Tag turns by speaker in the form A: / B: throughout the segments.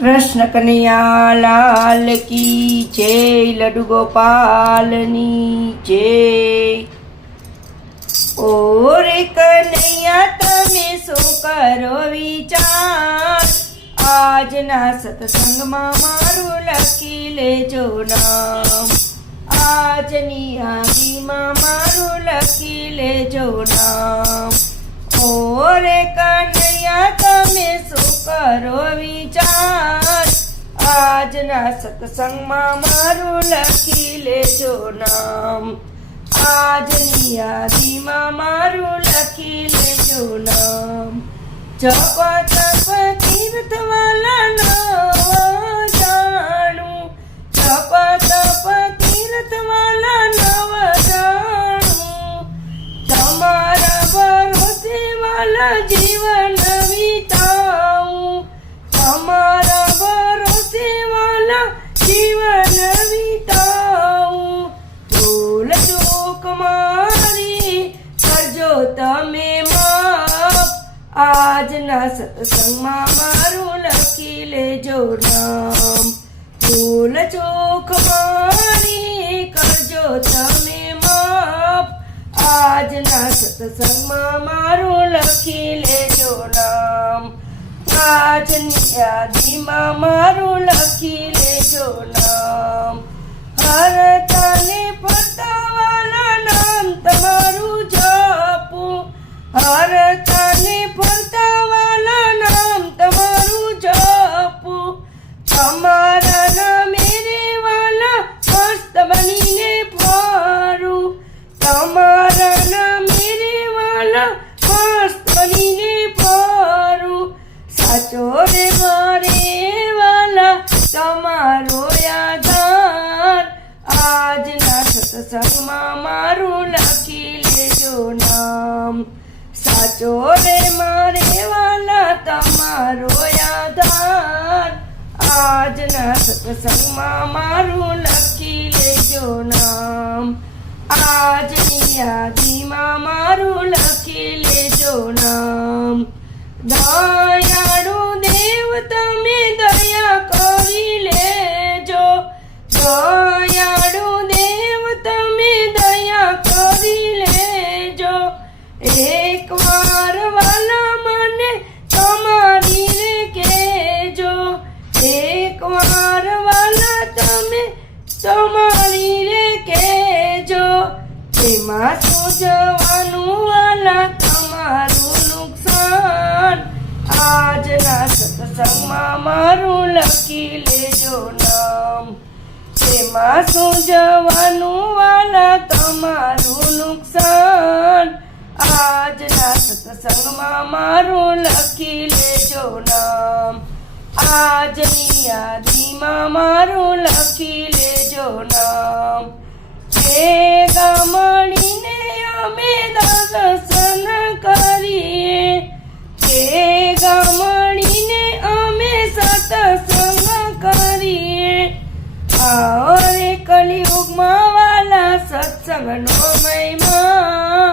A: કૃષ્ણ કનૈયા લાલ કી જય લડુ ગોપાલની જય. ઓરે કનૈયા, તમે શું કરો વિચાર? આજના સત્સંગમાં મારું લખી લેજો નામ. આજની યાદીમાં મારું લખી લેજો નામ. ઓરે કનૈયા, તમે શું કરો વિચાર? આજના સત્સંગમાં મારું લખી લેજો નામ. આજની યાદીમાં મારું લખી લેજો નામ. જપ તપ તીર્થવાલા જાણું. જપ તમે માપ આજના સત્સંગમાં મારું લખી લેજો નામ. ભૂલ ચોખ મારી કરજો તમે માપ આજના સત્સંગમાં મારું લખી લેજો નામ. આજની યાદીમાં મારું લખી લેજો નામ. હર તને ફરતાવાલા લખી લેજો નામ. સાચો રે મારે વાલા તમારો આધાર આજના સત્સંગમાં મારું લખી લેજો નામ. આજની યાદીમાં મારું લખી લેજો નામ. દયાળુ વાલા તમે તમારી રે કહેજો. એમાં તો જવાનું વાલા તમારું નુકસાન. આજના સત્સંગમાં મારું લખી લેજો નામ. એમાં શું જવાનું વાલા તમારું નુકસાન. આજના સત્સંગમાં મારું લખી લેજો નામ. આજની યાદીમાં મારું લખી લેજો નામ. ભેગા ગામડીને અમે દર્શન કરીએ. ભેગા ગામડીને અમે સતસંગ કરીએ. અરે કલિયુગમાં વાલા સત્સંગનો મહિમા.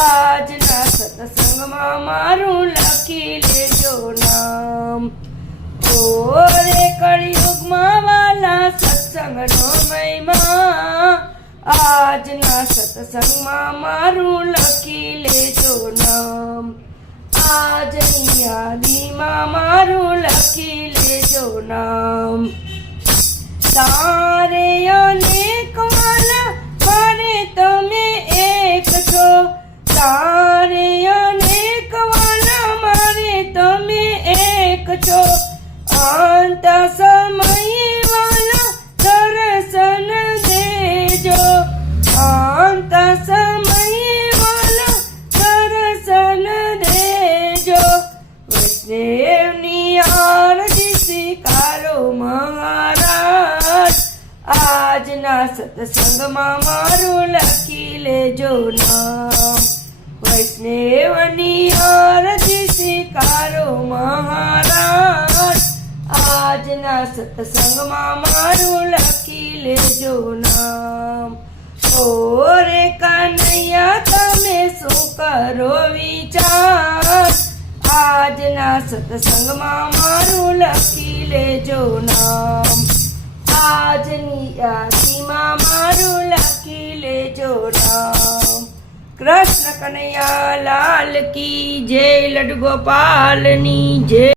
A: આજના સત્સંગમાં મારું લખી લેજો નામ. વાલા આજના સત્સંગમાં મારું લખી લેજો નામ. આજની યાદીમાં મારું લખી લેજો નામ. તારે અનેક વાલા મારે તમે એક છો. તારે અનેક વાલા મારે તમે એક છો. અંત સમયે સત્સંગમાં મારું લખી લેજો નામ. વૈષ્ણવની આરતી સ્વીકારો મહારાજ. આજના સત્સંગમાં મારું લખી લેજો નામ. ઓરે કનૈયા, તમે શું કરો વિચાર? આજના સત્સંગમાં મારું લખી લેજો નામ. આજની યાદીમાં મારું લખી લેજો નામ કૃષ્ણ કનૈયા લાલ કી જય લડ ગોપાલની જય.